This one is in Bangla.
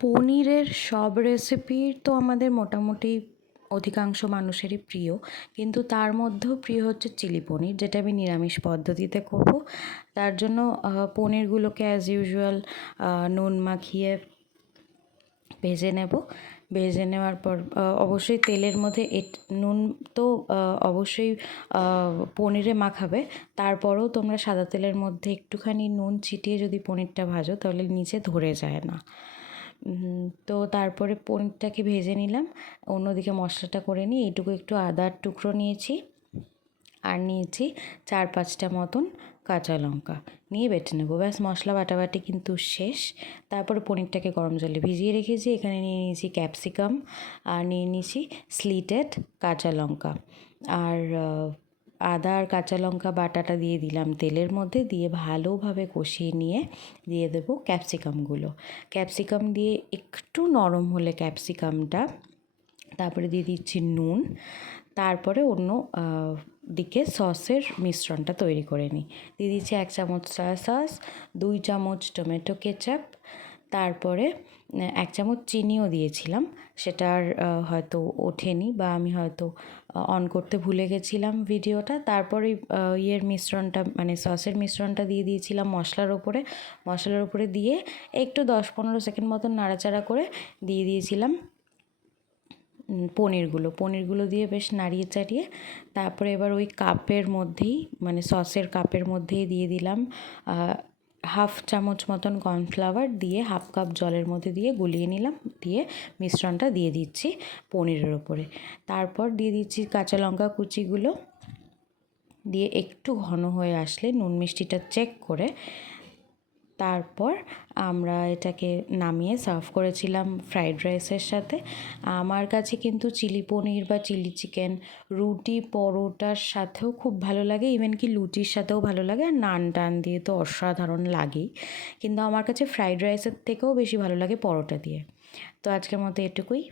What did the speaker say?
পনিরের সব রেসিপি তো আমাদের মোটামুটি অধিকাংশ মানুষেরই প্রিয়। কিন্তু তার মধ্যেও প্রিয় হচ্ছে চিলি পনির, যেটা আমি নিরামিষ পদ্ধতিতে করব। তার জন্য পনিরগুলোকে অ্যাজ ইউজুয়াল নুন মাখিয়ে ভেজে নেব। ভেজে নেওয়ার পর অবশ্যই তেলের মধ্যে নুন তো অবশ্যই পনিরে মাখাবে। তারপরেও তোমরা সাদা তেলের মধ্যে একটুখানি নুন ছিটিয়ে যদি পনিরটা ভাজো, তাহলে নিচে ধরে যায় না। তো তারপরে পনিরটাকে ভেজে নিলাম। অন্যদিকে মশলাটা করে নিই এইটুকু একটু আদার টুকরো নিয়েছি আর নিয়েছি চার পাঁচটা মতন কাঁচা লঙ্কা। নিয়ে বেটে নেব। ব্যাস, মশলা বাটাবাটি কিন্তু শেষ। তারপরে পনিরটাকে গরম জলে ভিজিয়ে রেখেছি। এখানে নিয়ে নিয়েছি ক্যাপসিকাম আর নিয়ে নিয়েছি স্লিটেড কাঁচা লঙ্কা। আর আদা আর কাঁচা লঙ্কা বাটাটা দিয়ে দিলাম। তেলের মধ্যে দিয়ে ভালোভাবে কষিয়ে নিয়ে দিয়ে দেবো ক্যাপসিকামগুলো। ক্যাপসিকাম দিয়ে একটু নরম হলে ক্যাপসিকামটা, তারপরে দিয়ে দিচ্ছি নুন, তারপরে অন্য দিকে সসের মিশ্রণটা তৈরি করে নিই। দিয়ে দিচ্ছি এক চামচ সয়া সস দুই চামচ টমেটো কেচাপ তারপরে এক চামচ চিনিও দিয়েছিলাম। সেটার হয়তো ওঠেনি বা আমি হয়তো অন করতে ভুলে গেছিলাম ভিডিওটা। তারপরে ইয়ের মিশ্রণটা মানে সসের মিশ্রণটা দিয়ে দিয়েছিলাম মশলার ওপরে। মশলার ওপরে দিয়ে একটু দশ পনেরো সেকেন্ড মতন নাড়াচাড়া করে দিয়ে দিয়েছিলাম পনিরগুলো। পনিরগুলো দিয়ে বেশ নাড়িয়ে চাড়িয়ে তারপরে এবার ওই কাপের মধ্যেই মানে সসের কাপের মধ্যেই দিয়ে দিলাম। হাফ চামচ মতন কর্নফ্লাওয়ার দিয়ে হাফ কাপ জলের মধ্যে দিয়ে গুলিয়ে নিলাম, দিয়ে মিশ্রণটা দিয়ে দিচ্ছি পনিরের ওপরে। তারপর দিয়ে দিচ্ছি কাঁচা লঙ্কা কুচিগুলো, দিয়ে একটু ঘন হয়ে আসলে নুন মিষ্টিটা চেক করে তারপর আমরা এটাকে নামিয়ে সার্ভ করেছিলাম ফ্রাইড রাইসের সাথে। আমার কাছে কিন্তু চিলি পনির বা চিলি চিকেন রুটি পরোটার সাথেও খুব ভালো লাগে, ইভেন কি লুচির সাথেও ভালো লাগে আর নান টান দিয়ে তো অসাধারণ লাগেই। কিন্তু আমার কাছে ফ্রাইড রাইসের থেকেও বেশি ভালো লাগে পরোটা দিয়ে। তো আজকের মতো এটুকুই।